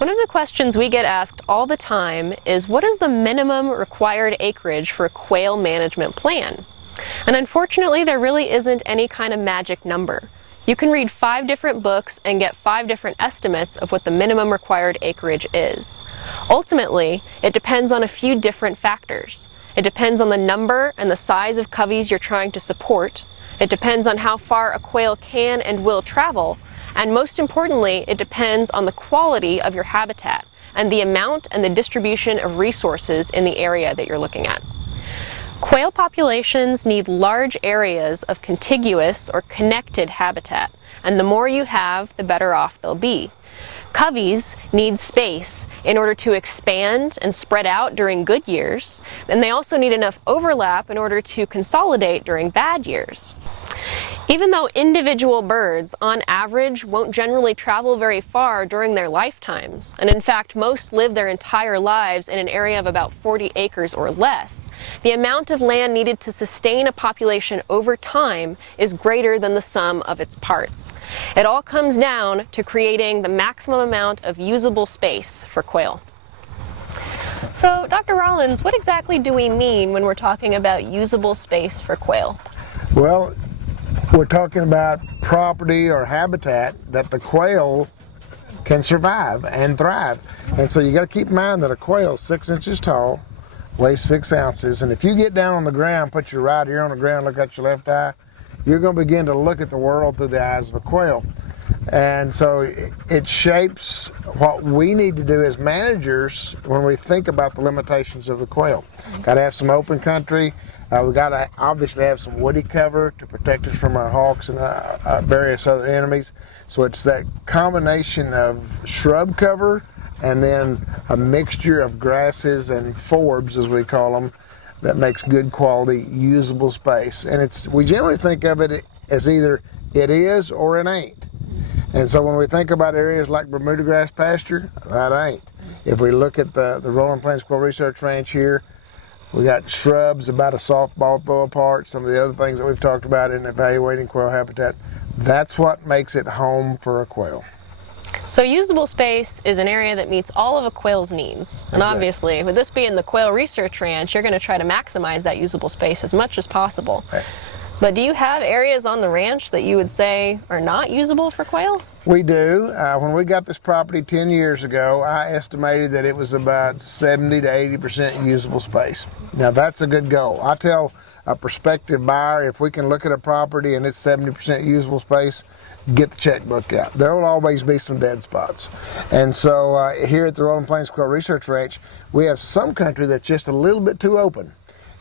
One of the questions we get asked all the time is, what is the minimum required acreage for a quail management plan? And unfortunately, there really isn't any kind of magic number. You can read 5 different books and get 5 different estimates of what the minimum required acreage is. Ultimately, it depends on a few different factors. It depends on the number and the size of coveys you're trying to support. It depends on how far a quail can and will travel. And most importantly, it depends on the quality of your habitat and the amount and the distribution of resources in the area that you're looking at. Quail populations need large areas of contiguous or connected habitat, and the more you have, the better off they'll be. Coveys need space in order to expand and spread out during good years, and they also need enough overlap in order to consolidate during bad years. Even though individual birds, on average, won't generally travel very far during their lifetimes, and in fact most live their entire lives in an area of about 40 acres or less, the amount of land needed to sustain a population over time is greater than the sum of its parts. It all comes down to creating the maximum amount of usable space for quail. So, Dr. Rollins, what exactly do we mean when we're talking about usable space for quail? Well, we're talking about property or habitat that the quail can survive and thrive. And so you got to keep in mind that a quail is 6 inches tall, weighs 6 ounces, and if you get down on the ground, put your right ear on the ground, look at your left eye, you're going to begin to look at the world through the eyes of a quail. And so it shapes what we need to do as managers when we think about the limitations of the quail. Got to have some open country. We got to obviously have some woody cover to protect us from our hawks and various other enemies. So it's that combination of shrub cover and then a mixture of grasses and forbs, as we call them, that makes good quality usable space. And we generally think of it as either it is or it ain't. And so when we think about areas like Bermuda grass pasture, that ain't. If we look at the Rolling Plains Quail Research Ranch here, we got shrubs about a softball throw apart, some of the other things that we've talked about in evaluating quail habitat. That's what makes it home for a quail. So usable space is an area that meets all of a quail's needs. And obviously, with this being the Quail Research Ranch, you're going to try to maximize that usable space as much as possible. Okay. But do you have areas on the ranch that you would say are not usable for quail? We do. When we got this property 10 years ago, I estimated that it was about 70 to 80% usable space. Now that's a good goal. I tell a prospective buyer, if we can look at a property and it's 70% usable space, get the checkbook out. There will always be some dead spots. And so here at the Rolling Plains Quail Research Ranch, we have some country that's just a little bit too open.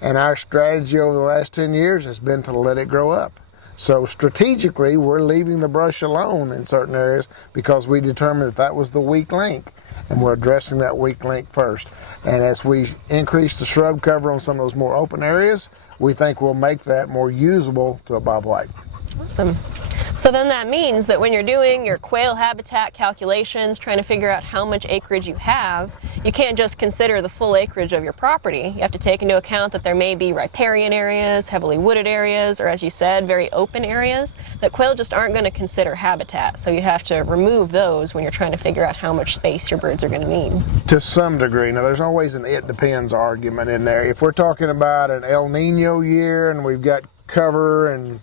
And our strategy over the last 10 years has been to let it grow up. So strategically, we're leaving the brush alone in certain areas because we determined that was the weak link, and we're addressing that weak link first. And as we increase the shrub cover on some of those more open areas, we think we'll make that more usable to a bobwhite. Awesome. So then that means that when you're doing your quail habitat calculations, trying to figure out how much acreage you have, you can't just consider the full acreage of your property. You have to take into account that there may be riparian areas, heavily wooded areas, or as you said, very open areas that quail just aren't going to consider habitat. So you have to remove those when you're trying to figure out how much space your birds are going to need. To some degree. Now there's always an it depends argument in there. If we're talking about an El Nino year and we've got cover and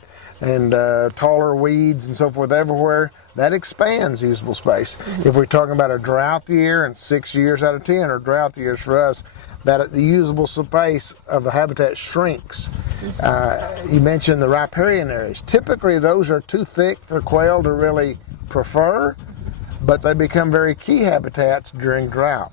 taller weeds and so forth everywhere, that expands usable space. If we're talking about a drought year, and 6 years out of 10 are drought years for us, that the usable space of the habitat shrinks. You mentioned the riparian areas. Typically those are too thick for quail to really prefer, but they become very key habitats during drought,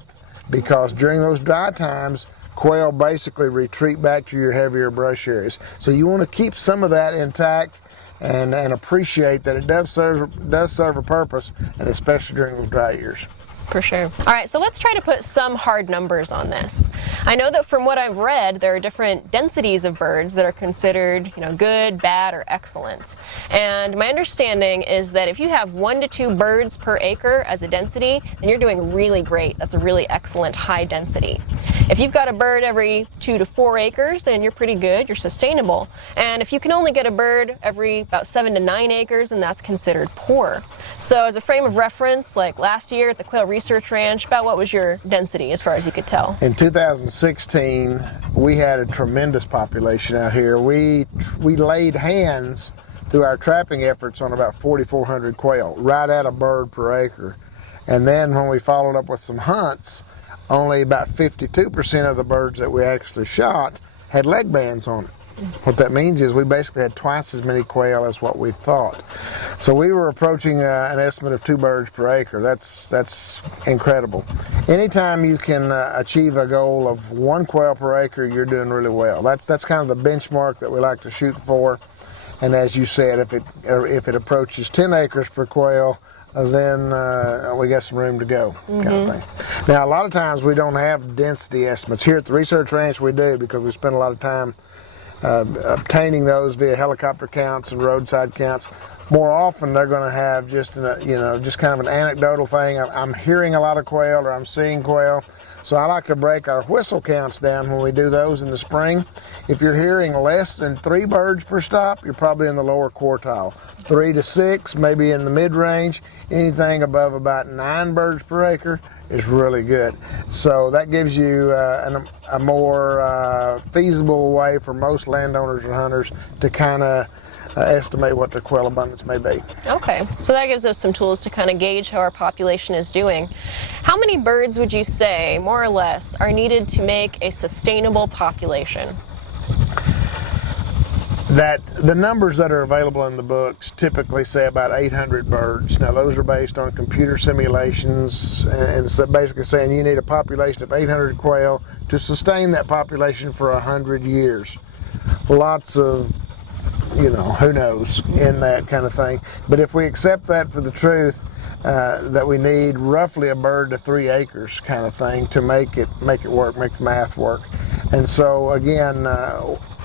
because during those dry times quail basically retreat back to your heavier brush areas. So you want to keep some of that intact and appreciate that it does serve a purpose, and especially during those dry years. For sure. All right, so let's try to put some hard numbers on this. I know that from what I've read, there are different densities of birds that are considered, good, bad, or excellent. And my understanding is that if you have 1 to 2 birds per acre as a density, then you're doing really great. That's a really excellent high density. If you've got a bird every 2 to 4 acres, then you're pretty good, you're sustainable. And if you can only get a bird every about 7 to 9 acres, then that's considered poor. So as a frame of reference, like last year at the Quail research ranch, about what was your density as far as you could tell? In 2016, we had a tremendous population out here. We laid hands through our trapping efforts on about 4,400 quail, right at a bird per acre. And then when we followed up with some hunts, only about 52% of the birds that we actually shot had leg bands on it. What that means is we basically had twice as many quail as what we thought. So we were approaching an estimate of 2 birds per acre. That's incredible. Anytime you can achieve a goal of 1 quail per acre, you're doing really well. That's kind of the benchmark that we like to shoot for. And as you said, if it approaches 10 acres per quail, then we got some room to go, kind of thing. Now, a lot of times we don't have density estimates. Here at the Research Ranch we do, because we spend a lot of time obtaining those via helicopter counts and roadside counts. More often they're going to have just just kind of an anecdotal thing. I'm hearing a lot of quail, or I'm seeing quail. So I like to break our whistle counts down when we do those in the spring. If you're hearing less than 3 birds per stop, you're probably in the lower quartile. 3 to 6, maybe in the mid-range. Anything above about 9 birds per acre is really good. So that gives you a more feasible way for most landowners or hunters to kind of estimate what the quail abundance may be. Okay, so that gives us some tools to kind of gauge how our population is doing. How many birds would you say, more or less, are needed to make a sustainable population? That the numbers that are available in the books typically say about 800 birds. Now those are based on computer simulations, and so basically saying you need a population of 800 quail to sustain that population for 100 years. Lots of who knows in that kind of thing. But if we accept that for the truth, that we need roughly a bird to 3 acres kind of thing to make it work, make the math work. And so again,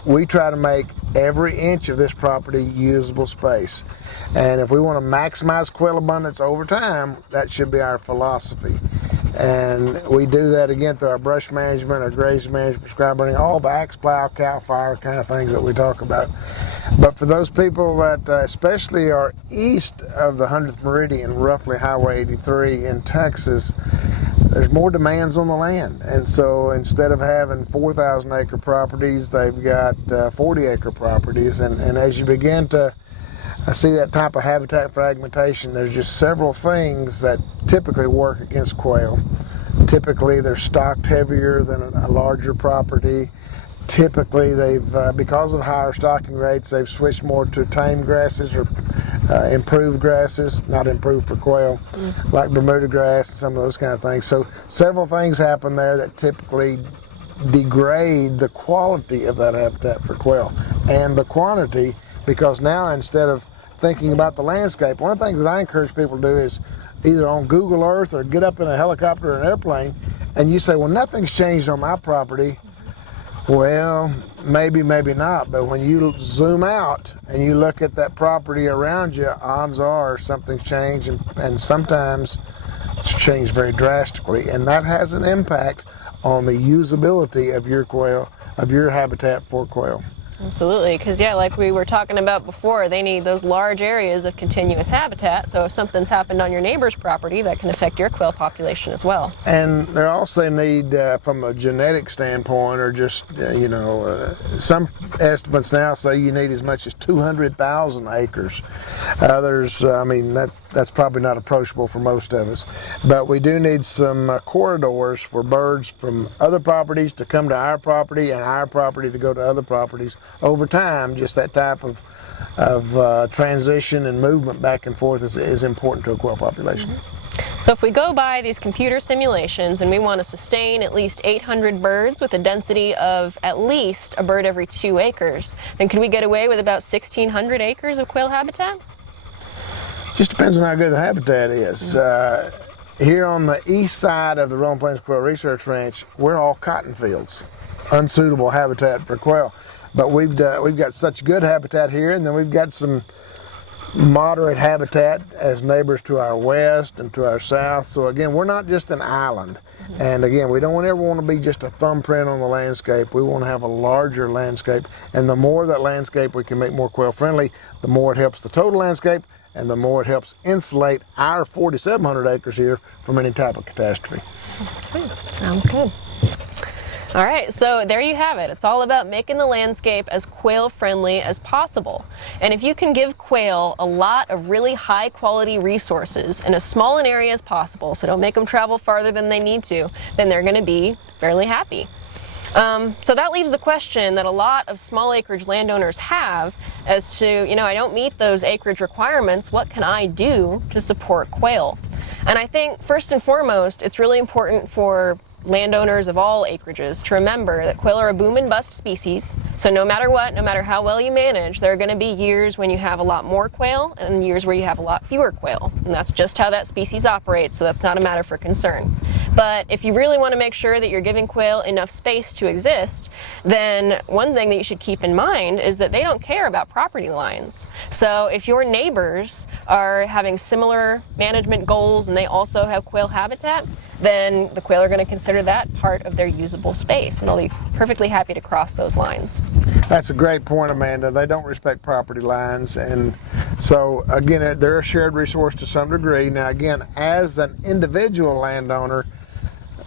we try to make every inch of this property usable space. And if we want to maximize quail abundance over time, that should be our philosophy. And we do that again through our brush management, our grazing management, prescribed burning, all the axe plow, cow fire kind of things that we talk about. But for those people that especially are east of the 100th meridian, roughly Highway 83 in Texas, there's more demands on the land. And so instead of having 4,000 acre properties, they've got 40 acre properties. And as you begin to see that type of habitat fragmentation, there's just several things that typically work against quail. Typically they're stocked heavier than a larger property. Typically they've, because of higher stocking rates, they've switched more to tame grasses or improved grasses, not improved for quail, like Bermuda grass and some of those kind of things. So several things happen there that typically degrade the quality of that habitat for quail and the quantity, because now instead of thinking about the landscape, one of the things that I encourage people to do is either on Google Earth or get up in a helicopter or an airplane, and you say, well, nothing's changed on my property. Well, maybe, maybe not, but when you zoom out and you look at that property around you, odds are something's changed, and sometimes it's changed very drastically, and that has an impact on the usability of your quail, of your habitat for quail. Absolutely, because like we were talking about before, they need those large areas of continuous habitat, so if something's happened on your neighbor's property, that can affect your quail population as well. And they also need, from a genetic standpoint, or just, some estimates now say you need as much as 200,000 acres. Others, that's probably not approachable for most of us. But we do need some corridors for birds from other properties to come to our property, and our property to go to other properties. Over time, just that type of transition and movement back and forth is important to a quail population. So if we go by these computer simulations and we want to sustain at least 800 birds with a density of at least a bird every 2 acres, then can we get away with about 1,600 acres of quail habitat? Just depends on how good the habitat is. Here on the east side of the Rolling Plains Quail Research Ranch, we're all cotton fields, unsuitable habitat for quail. But we've got such good habitat here, and then we've got some moderate habitat as neighbors to our west and to our south. So again, we're not just an island. And again, we don't ever want to be just a thumbprint on the landscape. We want to have a larger landscape, and the more that landscape we can make more quail friendly, the more it helps the total landscape and the more it helps insulate our 4,700 acres here from any type of catastrophe. Okay, sounds good. All right, so there you have it. It's all about making the landscape as quail friendly as possible. And if you can give quail a lot of really high quality resources in as small an area as possible, so don't make them travel farther than they need to, then they're going to be fairly happy. So that leaves the question that a lot of small acreage landowners have as to, I don't meet those acreage requirements, what can I do to support quail? And I think first and foremost, it's really important for landowners of all acreages to remember that quail are a boom and bust species. So no matter what, no matter how well you manage, there are going to be years when you have a lot more quail and years where you have a lot fewer quail. And that's just how that species operates, so that's not a matter for concern. But if you really want to make sure that you're giving quail enough space to exist, then one thing that you should keep in mind is that they don't care about property lines. So if your neighbors are having similar management goals and they also have quail habitat, then the quail are going to consider that part of their usable space, and they'll be perfectly happy to cross those lines. That's a great point, Amanda. They don't respect property lines, and so again, they're a shared resource to some degree. Now again, as an individual landowner,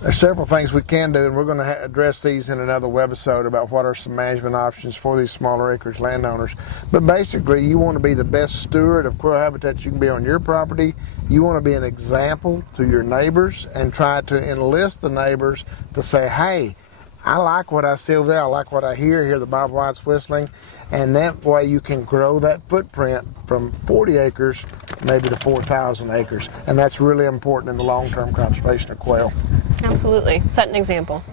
there's several things we can do, and we're going to address these in another webisode about what are some management options for these smaller acreage landowners. But basically, you want to be the best steward of quail habitat you can be on your property. You want to be an example to your neighbors and try to enlist the neighbors to say, hey, I like what I see over there, I like what I hear the bobwhite's whistling, and that way you can grow that footprint from 40 acres maybe to 4,000 acres, and that's really important in the long-term conservation of quail. Absolutely. Set an example.